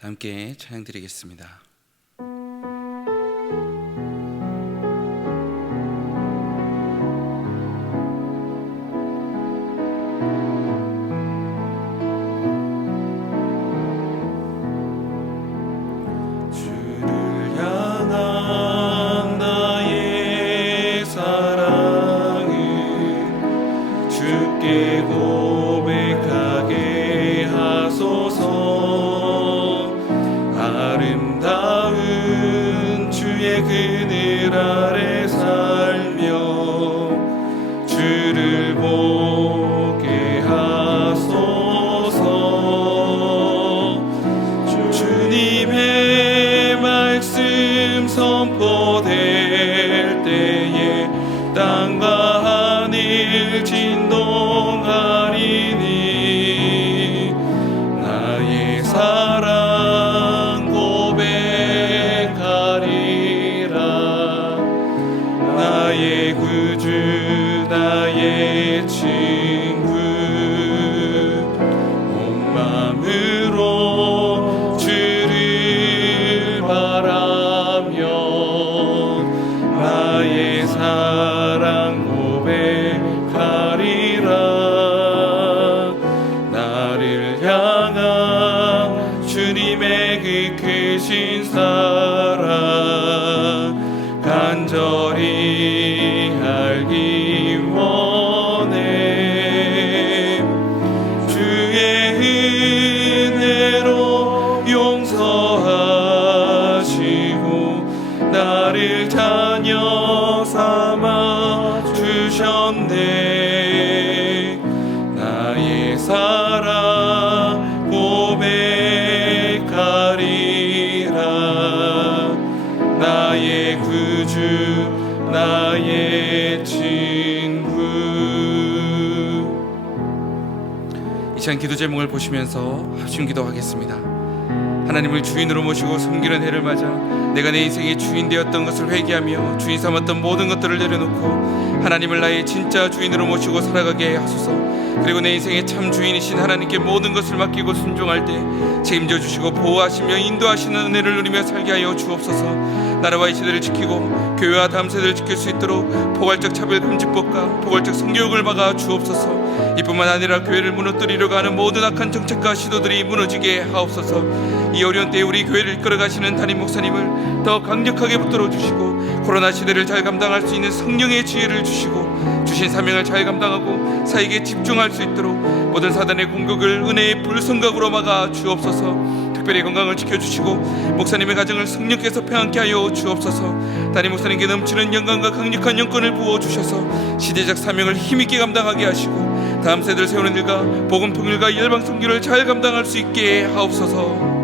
함께 찬양 드리겠습니다. 그늘 아래 살며 주를 보게 하소서. 주님의 말씀 선포될 때에 땅과 하늘 진동하리니 나의 사랑 고백하리라. 나의 구주 나의 친구 온 마음으로 주를 바라며 나의 사랑 고백하리라. 나를 향한 주님의 그 크신 사랑 간절히 알기 원해. 주의 은혜로 용서하시고 나를 자녀 삼아 주셨네. 나의 사랑 고백하리라. 나의 구주 나의 친구. 이 시간 기도 제목을 보시면서 합심 기도하겠습니다. 하나님을 주인으로 모시고 섬기는 해를 맞아 내가 내 인생의 주인 되었던 것을 회개하며 주인 삼았던 모든 것들을 내려놓고 하나님을 나의 진짜 주인으로 모시고 살아가게 하소서. 그리고 내 인생의 참 주인이신 하나님께 모든 것을 맡기고 순종할 때 책임져 주시고 보호하시며 인도하시는 은혜를 누리며 살게 하여 주옵소서. 나라와 이 시대를 지키고 교회와 다음 세대를 지킬 수 있도록 포괄적 차별금지법과 포괄적 성교육을 막아 주옵소서. 이뿐만 아니라 교회를 무너뜨리려고 하는 모든 악한 정책과 시도들이 무너지게 하옵소서. 이 어려운 때에 우리 교회를 이끌어가시는 담임 목사님을 더 강력하게 붙들어 주시고 코로나 시대를 잘 감당할 수 있는 성령의 지혜를 주시고 주신 사명을 잘 감당하고 사역에 집중할 수 있도록 모든 사단의 공격을 은혜의 불성각으로 막아 주옵소서. 특별히 건강을 지켜주시고 목사님의 가정을 성령께서 평안케 하여 주옵소서. 담임 목사님께 넘치는 영광과 강력한 영권을 부어주셔서 시대적 사명을 힘있게 감당하게 하시고 다음 세대를 세우는 일과 복음 통일과 열방 선교를 잘 감당할 수 있게 하옵소서.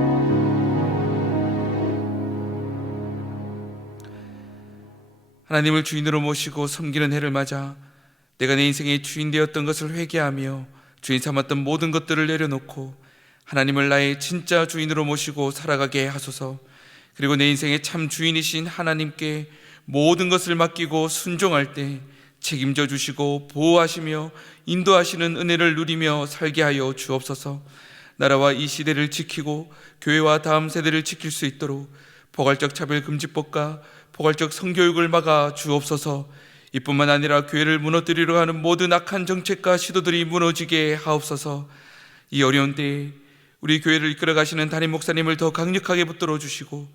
하나님을 주인으로 모시고 섬기는 해를 맞아 내가 내 인생의 주인 되었던 것을 회개하며 주인 삼았던 모든 것들을 내려놓고 하나님을 나의 진짜 주인으로 모시고 살아가게 하소서. 그리고 내 인생의 참 주인이신 하나님께 모든 것을 맡기고 순종할 때 책임져 주시고 보호하시며 인도하시는 은혜를 누리며 살게 하여 주옵소서. 나라와 이 시대를 지키고 교회와 다음 세대를 지킬 수 있도록 포괄적 차별금지법과 포괄적 성교육을 막아 주옵소서. 이뿐만 아니라 교회를 무너뜨리려 하는 모든 악한 정책과 시도들이 무너지게 하옵소서. 이 어려운 때에 우리 교회를 이끌어 가시는 담임 목사님을 더 강력하게 붙들어 주시고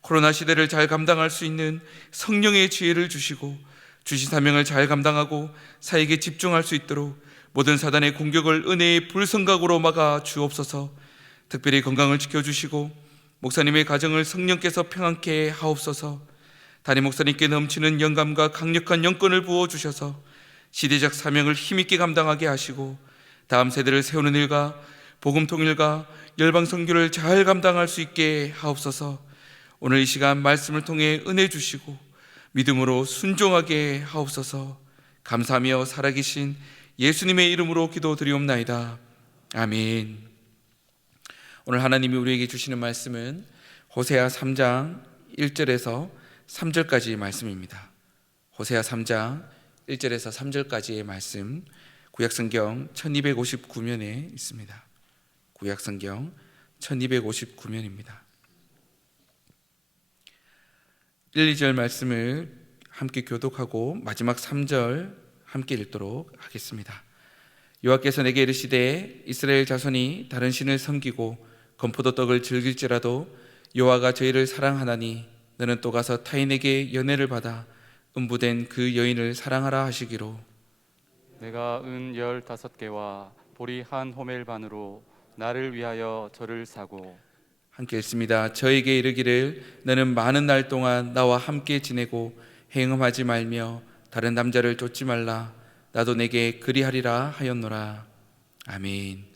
코로나 시대를 잘 감당할 수 있는 성령의 지혜를 주시고 주신 사명을 잘 감당하고 사역에 집중할 수 있도록 모든 사단의 공격을 은혜의 불성각으로 막아 주옵소서. 특별히 건강을 지켜주시고 목사님의 가정을 성령께서 평안케 하옵소서. 담임 목사님께 넘치는 영감과 강력한 영권을 부어주셔서 시대적 사명을 힘있게 감당하게 하시고 다음 세대를 세우는 일과 복음 통일과 열방 선교를 잘 감당할 수 있게 하옵소서. 오늘 이 시간 말씀을 통해 은혜 주시고 믿음으로 순종하게 하옵소서. 감사하며 살아계신 예수님의 이름으로 기도드리옵나이다. 아멘. 오늘 하나님이 우리에게 주시는 말씀은 호세아 3장 1절에서 3절까지의 말씀입니다. 호세아 3장 1절에서 3절까지의 말씀, 구약성경 1259면에 있습니다. 구약성경 1259면입니다. 1, 2절 말씀을 함께 교독하고 마지막 3절 함께 읽도록 하겠습니다. 여호와께서 내게 이르시되 이스라엘 자손이 다른 신을 섬기고 건포도 떡을 즐길지라도 여호와가 저희를 사랑하나니 너는 또 가서 타인에게 연애를 받아 음부된 그 여인을 사랑하라 하시기로. 내가 은 15개와 보리 한 호멜 반으로 나를 위하여 저를 사고. 함께 읽습니다. 저에게 이르기를 너는 많은 날 동안 나와 함께 지내고 행음하지 말며 다른 남자를 쫓지 말라. 나도 내게 그리하리라 하였노라. 아멘.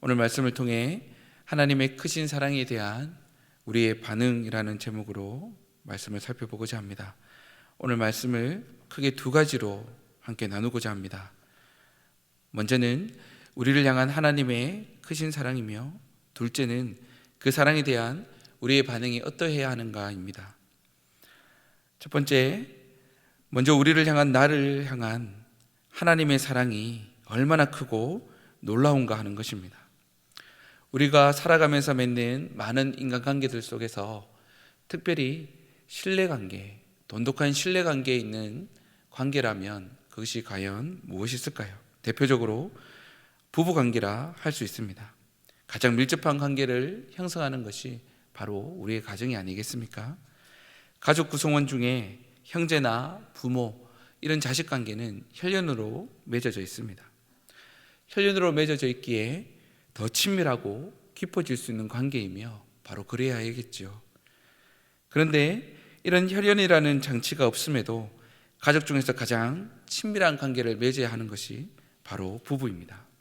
오늘 말씀을 통해 하나님의 크신 사랑에 대한 우리의 반응이라는 제목으로 말씀을 살펴보고자 합니다. 오늘 말씀을 크게 두 가지로 함께 나누고자 합니다. 먼저는 우리를 향한 하나님의 크신 사랑이며, 둘째는 그 사랑에 대한 우리의 반응이 어떠해야 하는가입니다. 첫 번째, 먼저 우리를 향한, 나를 향한 하나님의 사랑이 얼마나 크고 놀라운가 하는 것입니다. 우리가 살아가면서 맺는 많은 인간관계들 속에서 특별히 신뢰관계, 돈독한 신뢰관계에 있는 관계라면 그것이 과연 무엇이 있을까요? 대표적으로 부부관계라 할 수 있습니다. 가장 밀접한 관계를 형성하는 것이 바로 우리의 가정이 아니겠습니까? 가족 구성원 중에 형제나 부모, 이런 자식관계는 혈연으로 맺어져 있습니다. 혈연으로 맺어져 있기에 더 친밀하고 깊어질 수 있는 관계이며 바로 그래야 하겠죠. 그런데 이런 혈연이라는 장치가 없음에도 가족 중에서 가장 친밀한 관계를 맺어야 하는 것이 바로 부부입니다.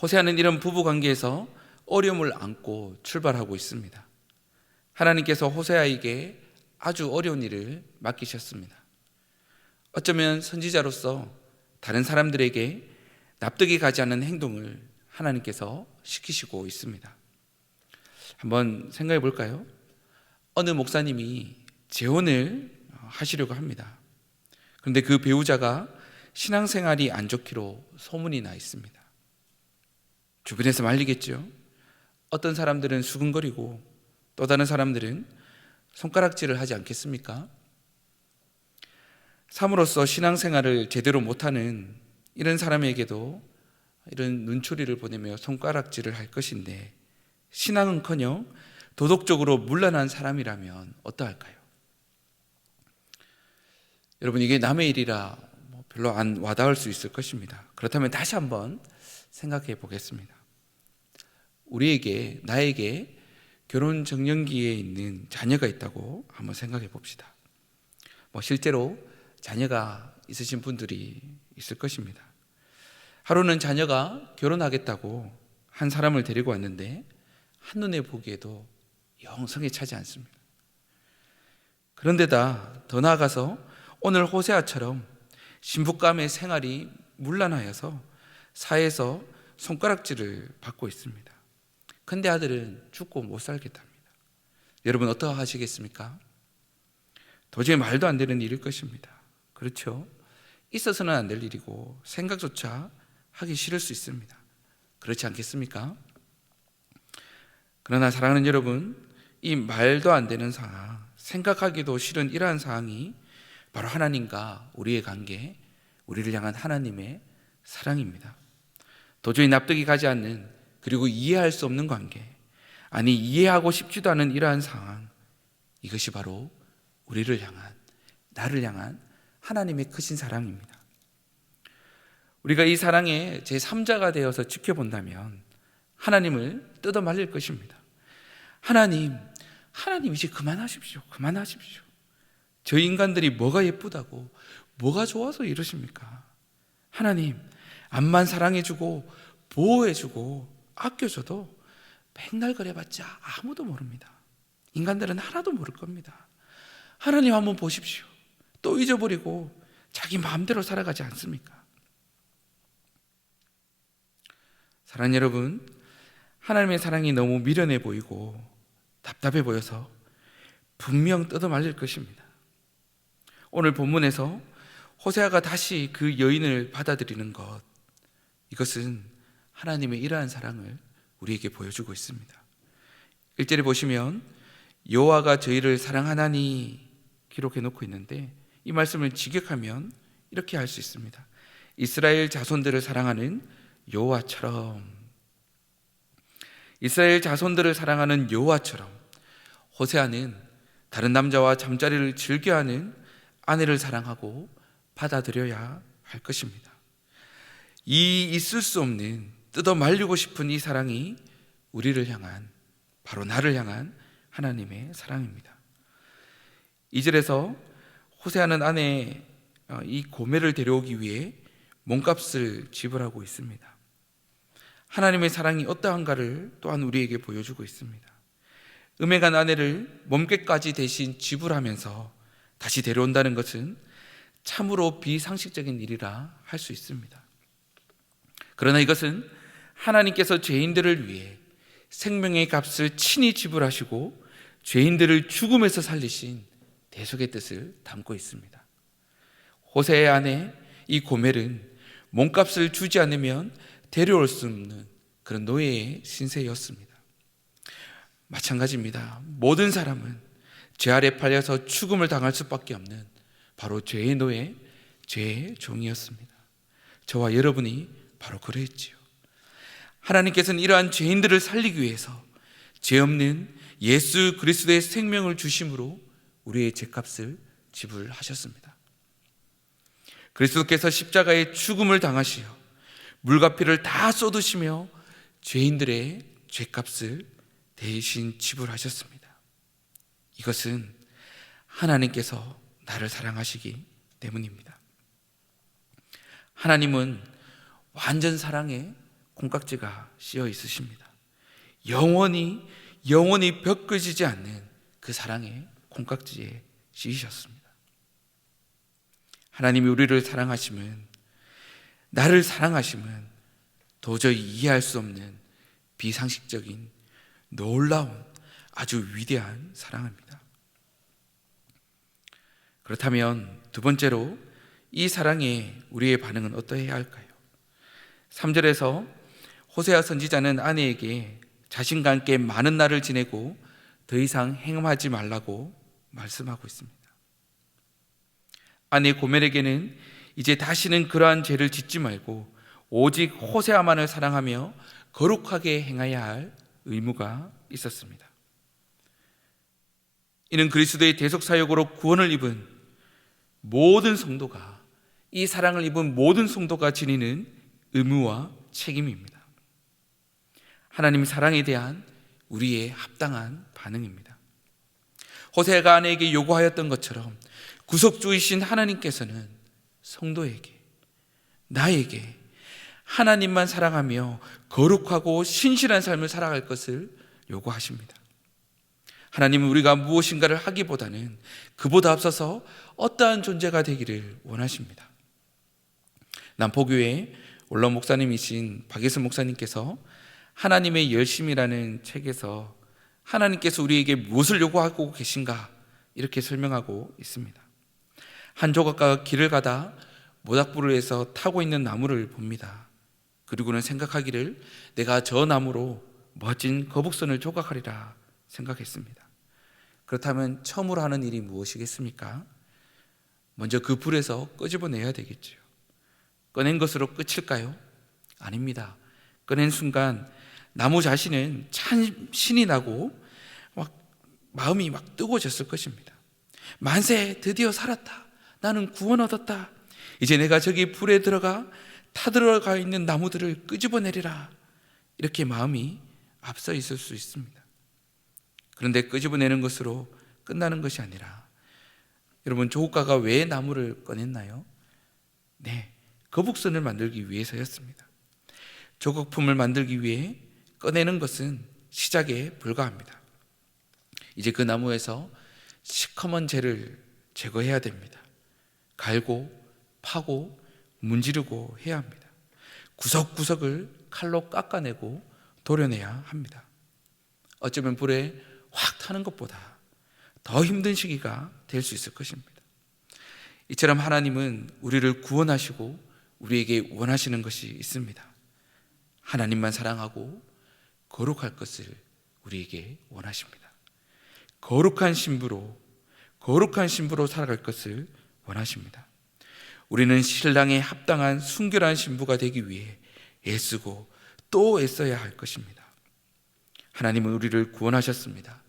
호세아는 이런 부부 관계에서 어려움을 안고 출발하고 있습니다. 하나님께서 호세아에게 아주 어려운 일을 맡기셨습니다. 어쩌면 선지자로서 다른 사람들에게 납득이 가지 않는 행동을 하나님께서 시키시고 있습니다. 한번 생각해 볼까요? 어느 목사님이 재혼을 하시려고 합니다. 그런데 그 배우자가 신앙생활이 안 좋기로 소문이 나 있습니다. 주변에서 말리겠죠. 어떤 사람들은 수근거리고 또 다른 사람들은 손가락질을 하지 않겠습니까? 삶으로서 신앙생활을 제대로 못하는 이런 사람에게도 이런 눈초리를 보내며 손가락질을 할 것인데, 신앙은커녕 도덕적으로 문란한 사람이라면 어떠할까요? 여러분, 이게 남의 일이라 별로 안 와닿을 수 있을 것입니다. 그렇다면 다시 한번 생각해 보겠습니다. 나에게 결혼 정년기에 있는 자녀가 있다고 한번 생각해 봅시다. 실제로 자녀가 있으신 분들이 있을 것입니다. 하루는 자녀가 결혼하겠다고 한 사람을 데리고 왔는데 한눈에 보기에도 영 성에 차지 않습니다. 그런데다 더 나아가서 오늘 호세아처럼 신부감의 생활이 문란하여서 사회에서 손가락질을 받고 있습니다. 근데 아들은 죽고 못 살겠답니다. 여러분, 어떠하시겠습니까? 도저히 말도 안 되는 일일 것입니다. 그렇죠? 있어서는 안 될 일이고 생각조차 하기 싫을 수 있습니다. 그렇지 않겠습니까? 그러나 사랑하는 여러분, 이 말도 안 되는 상황, 생각하기도 싫은 이러한 상황이 바로 하나님과 우리의 관계, 우리를 향한 하나님의 사랑입니다. 도저히 납득이 가지 않는, 그리고 이해할 수 없는 관계, 아니 이해하고 싶지도 않은 이러한 상황, 이것이 바로 우리를 향한, 나를 향한 하나님의 크신 사랑입니다. 우리가 이 사랑의 제3자가 되어서 지켜본다면 하나님을 뜯어 말릴 것입니다. 하나님 이제 그만하십시오. 저희 인간들이 뭐가 예쁘다고, 뭐가 좋아서 이러십니까? 하나님, 암만 사랑해주고 보호해주고 아껴줘도 백날 그래봤자 아무도 모릅니다. 인간들은 하나도 모를 겁니다. 하나님 한번 보십시오. 또 잊어버리고 자기 마음대로 살아가지 않습니까? 사랑하는 여러분, 하나님의 사랑이 너무 미련해 보이고 답답해 보여서 분명 뜯어 말릴 것입니다. 오늘 본문에서 호세아가 다시 그 여인을 받아들이는 것, 이것은 하나님의 이러한 사랑을 우리에게 보여주고 있습니다. 1절에 보시면 여호와가 저희를 사랑하나니 기록해 놓고 있는데, 이 말씀을 직역하면 이렇게 할 수 있습니다. 이스라엘 자손들을 사랑하는 여호와처럼, 이스라엘 자손들을 사랑하는 여호와처럼 호세아는 다른 남자와 잠자리를 즐겨하는 아내를 사랑하고 받아들여야 할 것입니다. 이 있을 수 없는, 뜯어 말리고 싶은 이 사랑이 우리를 향한, 바로 나를 향한 하나님의 사랑입니다. 2절에서 호세아는 아내 이 고멜을 데려오기 위해 몸값을 지불하고 있습니다. 하나님의 사랑이 어떠한가를 또한 우리에게 보여주고 있습니다. 음행한 아내를 몸값까지 대신 지불하면서 다시 데려온다는 것은 참으로 비상식적인 일이라 할 수 있습니다. 그러나 이것은 하나님께서 죄인들을 위해 생명의 값을 친히 지불하시고 죄인들을 죽음에서 살리신 대속의 뜻을 담고 있습니다. 호세의 아내 이 고멜은 몸값을 주지 않으면 데려올 수 없는 그런 노예의 신세였습니다. 마찬가지입니다. 모든 사람은 죄 아래 팔려서 죽음을 당할 수밖에 없는 바로 죄의 노예, 죄의 종이었습니다. 저와 여러분이 바로 그랬지요. 하나님께서는 이러한 죄인들을 살리기 위해서 죄 없는 예수 그리스도의 생명을 주심으로 우리의 죄값을 지불하셨습니다. 그리스도께서 십자가에 죽음을 당하시어 물과 피를 다 쏟으시며 죄인들의 죄값을 대신 지불하셨습니다. 이것은 하나님께서 나를 사랑하시기 때문입니다. 하나님은 완전 사랑에 콩깍지가 씌어 있으십니다. 영원히 벗겨지지 않는 그 사랑의 콩깍지에 씌이셨습니다. 하나님이 우리를 사랑하시면, 나를 사랑하시면 도저히 이해할 수 없는 비상식적인 놀라운 아주 위대한 사랑입니다. 그렇다면 두 번째로 이 사랑에 우리의 반응은 어떠해야 할까요? 3절에서 호세아 선지자는 아내에게 자신과 함께 많은 날을 지내고 더 이상 행음하지 말라고 말씀하고 있습니다. 아내 고멜에게는 이제 다시는 그러한 죄를 짓지 말고 오직 호세아만을 사랑하며 거룩하게 행해야 할 의무가 있었습니다. 이는 그리스도의 대속 사역으로 구원을 입은 모든 성도가, 이 사랑을 입은 모든 성도가 지니는 의무와 책임입니다. 하나님 사랑에 대한 우리의 합당한 반응입니다. 호세아가 아내에게 요구하였던 것처럼 구속주이신 하나님께서는 성도에게, 나에게 하나님만 사랑하며 거룩하고 신실한 삶을 살아갈 것을 요구하십니다. 하나님은 우리가 무엇인가를 하기보다는 그보다 앞서서 어떠한 존재가 되기를 원하십니다. 남포교회 원로 목사님이신 박예선 목사님께서 하나님의 열심이라는 책에서 하나님께서 우리에게 무엇을 요구하고 계신가 이렇게 설명하고 있습니다. 한 조각가가 길을 가다 모닥불에서 타고 있는 나무를 봅니다. 그리고는 생각하기를 내가 저 나무로 멋진 거북선을 조각하리라 생각했습니다. 그렇다면 처음으로 하는 일이 무엇이겠습니까? 먼저 그 불에서 끄집어내야 되겠죠. 꺼낸 것으로 끝일까요? 아닙니다. 꺼낸 순간 나무 자신은 참 신이 나고 마음이 뜨거워졌을 것입니다. 만세, 드디어 살았다. 나는 구원 얻었다. 이제 내가 저기 불에 들어가 타들어가 있는 나무들을 끄집어내리라. 이렇게 마음이 앞서 있을 수 있습니다. 그런데 끄집어내는 것으로 끝나는 것이 아니라, 여러분, 조각가가 왜 나무를 꺼냈나요? 네, 거북선을 만들기 위해서였습니다. 조각품을 만들기 위해 꺼내는 것은 시작에 불과합니다. 이제 그 나무에서 시커먼 재를 제거해야 됩니다. 갈고 파고 문지르고 해야 합니다. 구석구석을 칼로 깎아내고 도려내야 합니다. 어쩌면 불에 확 타는 것보다 더 힘든 시기가 될 수 있을 것입니다. 이처럼 하나님은 우리를 구원하시고 우리에게 원하시는 것이 있습니다. 하나님만 사랑하고 거룩할 것을 우리에게 원하십니다. 거룩한 신부로 살아갈 것을 원하십니다. 우리는 신랑에 합당한 순결한 신부가 되기 위해 애쓰고 또 애써야 할 것입니다. 하나님은 우리를 구원하셨습니다.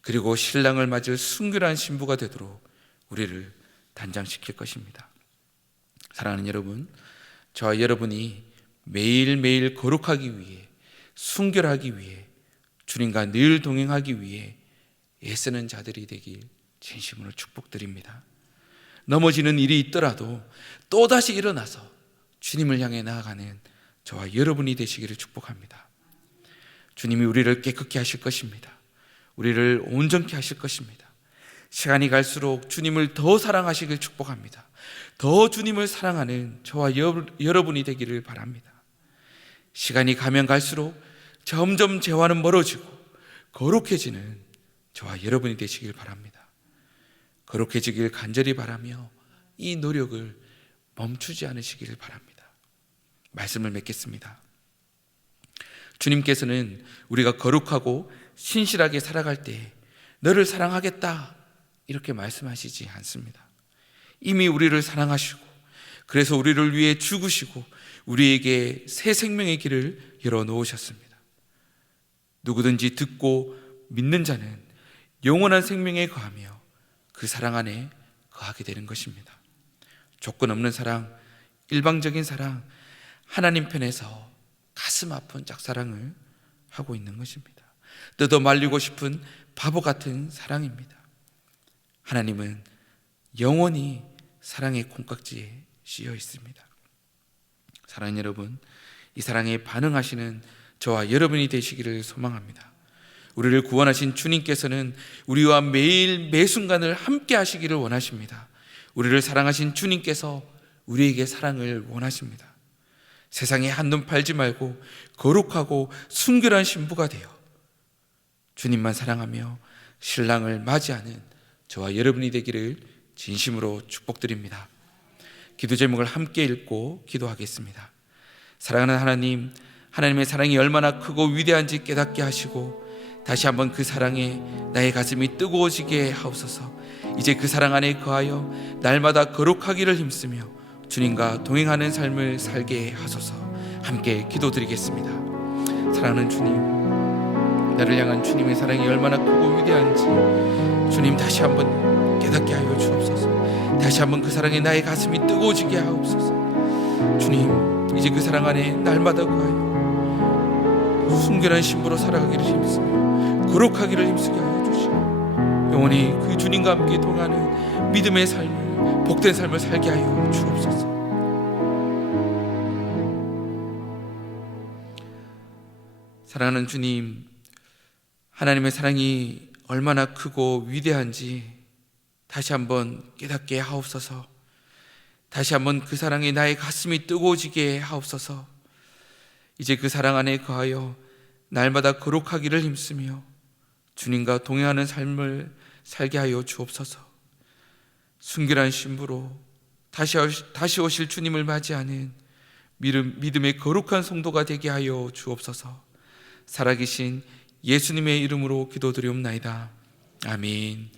그리고 신랑을 맞을 순결한 신부가 되도록 우리를 단장시킬 것입니다. 사랑하는 여러분, 저와 여러분이 매일매일 거룩하기 위해, 순결하기 위해, 주님과 늘 동행하기 위해 애쓰는 자들이 되길 진심으로 축복드립니다. 넘어지는 일이 있더라도 또다시 일어나서 주님을 향해 나아가는 저와 여러분이 되시기를 축복합니다. 주님이 우리를 깨끗게 하실 것입니다. 우리를 온전케 하실 것입니다. 시간이 갈수록 주님을 더 사랑하시길 축복합니다. 더 주님을 사랑하는 저와 여러분이 되기를 바랍니다. 시간이 가면 갈수록 점점 죄와는 멀어지고 거룩해지는 저와 여러분이 되시길 바랍니다. 거룩해지길 간절히 바라며 이 노력을 멈추지 않으시기를 바랍니다. 말씀을 맺겠습니다. 주님께서는 우리가 거룩하고 신실하게 살아갈 때 너를 사랑하겠다 이렇게 말씀하시지 않습니다. 이미 우리를 사랑하시고 그래서 우리를 위해 죽으시고 우리에게 새 생명의 길을 열어놓으셨습니다. 누구든지 듣고 믿는 자는 영원한 생명에 거하며 그 사랑 안에 거하게 되는 것입니다. 조건 없는 사랑, 일방적인 사랑, 하나님 편에서 가슴 아픈 짝사랑을 하고 있는 것입니다. 뜯어 말리고 싶은 바보 같은 사랑입니다. 하나님은 영원히 사랑의 콩깍지에 씌여 있습니다. 사랑하는 여러분, 이 사랑에 반응하시는 저와 여러분이 되시기를 소망합니다. 우리를 구원하신 주님께서는 우리와 매일 매순간을 함께 하시기를 원하십니다. 우리를 사랑하신 주님께서 우리에게 사랑을 원하십니다. 세상에 한눈 팔지 말고 거룩하고 순결한 신부가 되어 주님만 사랑하며 신랑을 맞이하는 저와 여러분이 되기를 진심으로 축복드립니다. 기도 제목을 함께 읽고 기도하겠습니다. 사랑하는 하나님, 하나님의 사랑이 얼마나 크고 위대한지 깨닫게 하시고 다시 한번 그 사랑에 나의 가슴이 뜨거워지게 하옵소서. 이제 그 사랑 안에 거하여 날마다 거룩하기를 힘쓰며 주님과 동행하는 삶을 살게 하소서. 함께 기도드리겠습니다. 사랑하는 주님, 나를 향한 주님의 사랑이 얼마나 크고 위대한지 주님 다시 한번 깨닫게 하여 주옵소서. 다시 한번 그 사랑에 나의 가슴이 뜨거워지게 하옵소서. 주님, 이제 그 사랑 안에 날마다 거하여 순결한 신부로 살아가기를 힘쓰며 거룩하기를 힘쓰게 하여 주시고 영원히 그 주님과 함께 동하는 믿음의 삶을, 복된 삶을 살게 하여 주옵소서. 사랑하는 주님, 하나님의 사랑이 얼마나 크고 위대한지 다시 한번 깨닫게 하옵소서. 다시 한번 그 사랑에 나의 가슴이 뜨거워지게 하옵소서. 이제 그 사랑 안에 거하여 날마다 거룩하기를 힘쓰며 주님과 동행하는 삶을 살게 하여 주옵소서. 순결한 신부로 다시 오실 주님을 맞이하는 믿음의 거룩한 성도가 되게 하여 주옵소서. 살아계신 예수님의 이름으로 기도드리옵나이다. 아멘.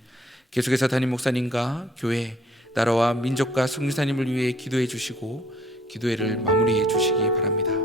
계속해서 담임 목사님과 교회, 나라와 민족과 선교사님을 위해 기도해 주시고 기도회를 마무리해 주시기 바랍니다.